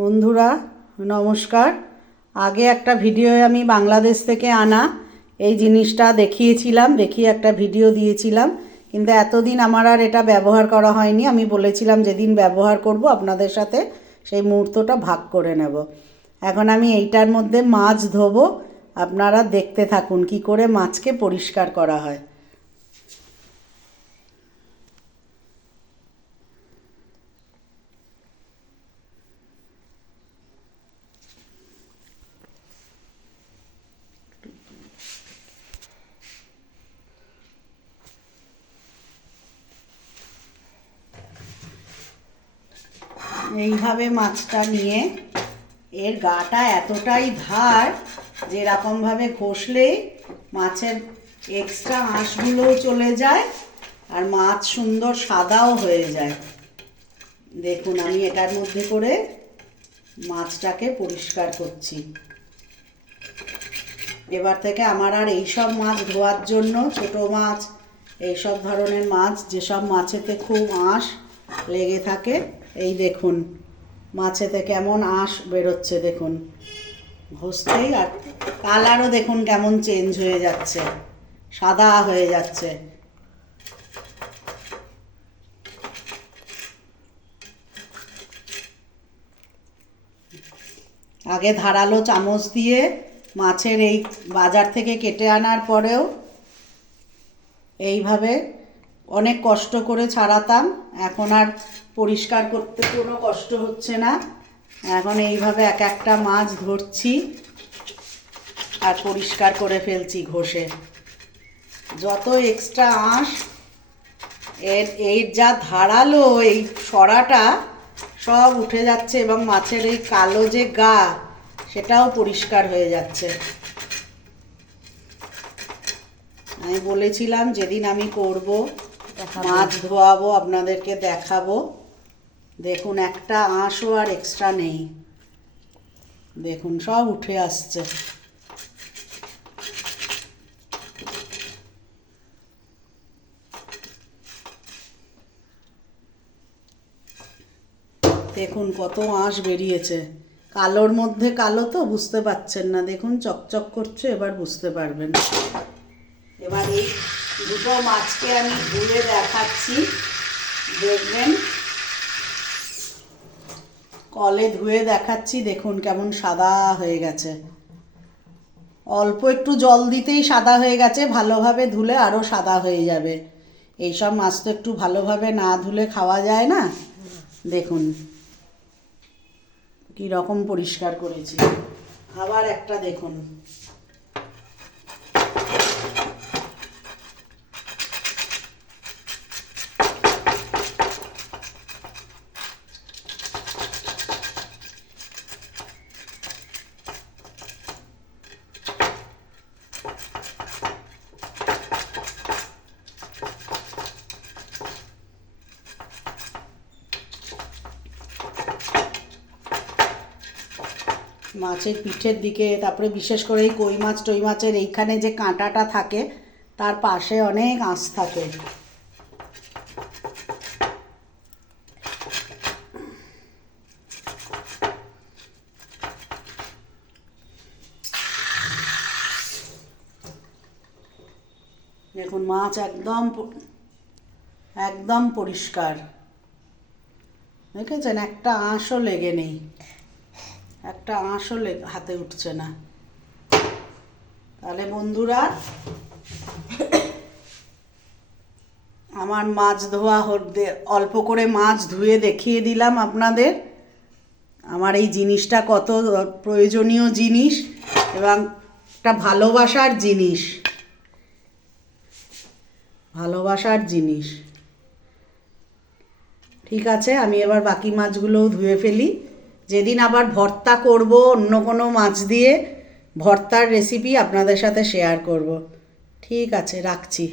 বন্ধুরা নমস্কার। আগে একটা ভিডিওয়ে আমি বাংলাদেশ থেকে আনা এই জিনিসটা দেখিয়েছিলাম, দেখিয়ে একটা ভিডিও দিয়েছিলাম, কিন্তু এতদিন আমার আর এটা ব্যবহার করা হয়নি। আমি বলেছিলাম যেদিন ব্যবহার করব আপনাদের সাথে সেই মুহূর্তটা ভাগ করে নেব। এখন আমি এইটার মধ্যে মাছ ধোবো, আপনারা দেখতে থাকুন কি করে মাছকে পরিষ্কার করা হয়। এইভাবে মাছটা নিয়ে এর গাটা এতটাই ধার যে এরকমভাবে ঘষলেই মাছের এক্সট্রা আঁশগুলোও চলে যায় আর মাছ সুন্দর সাদাও হয়ে যায়। দেখুন আমি এটার মধ্যে করে মাছটাকে পরিষ্কার করছি। এবার থেকে আমার আর এইসব মাছ ধোয়ার জন্য, ছোট মাছ এইসব ধরনের মাছ যেসব মাছেতে খুব আঁশ লেগে থাকে, এই দেখুন মাছেতে কেমন আঁশ বেরোচ্ছে, দেখুন ঘষতেই, আর কালারও দেখুন কেমন চেঞ্জ হয়ে যাচ্ছে, সাদা হয়ে যাচ্ছে। আগে ধারালো চামচ দিয়ে মাছের এই বাজার থেকে কেটে আনার পরেও এইভাবে অনেক কষ্ট করে ছাড়াতাম, এখন আর পরিষ্কার করতে কোনো কষ্ট হচ্ছে না। এখন এইভাবে এক একটা মাছ ধরছি আর পরিষ্কার করে ফেলছি ঘষে। যত এক্সট্রা আঁশ এর যা ধারালো এই সরাটা সব উঠে যাচ্ছে এবং মাছের এই কালো যে গা সেটাও পরিষ্কার হয়ে যাচ্ছে। আমি বলেছিলাম যেদিন আমি করব মাছ ধোয়াবো আপনাদেরকে দেখাবো। দেখুন একটা আঁশও আর এক্সট্রা নেই, দেখুন সব উঠে আসছে। দেখুন কত আঁশ বেরিয়েছে, কালোর মধ্যে কালো তো বুঝতে পারছেন না, দেখুন চকচক করছে, এবার বুঝতে পারবেন। এবার এই দুটো মাছকে আমি ধুয়ে দেখাচ্ছি, দেখবেন কলে ধুয়ে দেখাচ্ছি, দেখুন কেমন সাদা হয়ে গেছে। অল্প একটু জল দিতেই সাদা হয়ে গেছে, ভালোভাবে ধুলে আরও সাদা হয়ে যাবে। এইসব মাছ তো একটু ভালোভাবে না ধুলে খাওয়া যায় না। দেখুন কি রকম পরিষ্কার করেছি। আবার একটা দেখুন, মাছের পিঠের দিকে, তারপরে বিশেষ করে এই কই মাছ টই মাছের এইখানে যে কাঁটাটা থাকে তার পাশে অনেক আঁশ থাকে। দেখুন মাছ একদম একদম পরিষ্কার, দেখেছেন একটা আঁশও লেগে নেই, একটা আঁশও হাতে উঠছে না। তাহলে বন্ধুরা আমার মাছ ধোয়া অল্প করে মাছ ধুয়ে দেখিয়ে দিলাম আপনাদের। আমার এই জিনিসটা কত প্রয়োজনীয় জিনিস এবং একটা ভালোবাসার জিনিস, ভালোবাসার জিনিস। ঠিক আছে, আমি এবার বাকি মাছগুলোও ধুয়ে ফেলি। যেদিন আবার ভর্তা করব অন্য কোনো মাছ দিয়ে, ভর্তার রেসিপি আপনাদের সাথে শেয়ার করব। ঠিক আছে, রাখছি।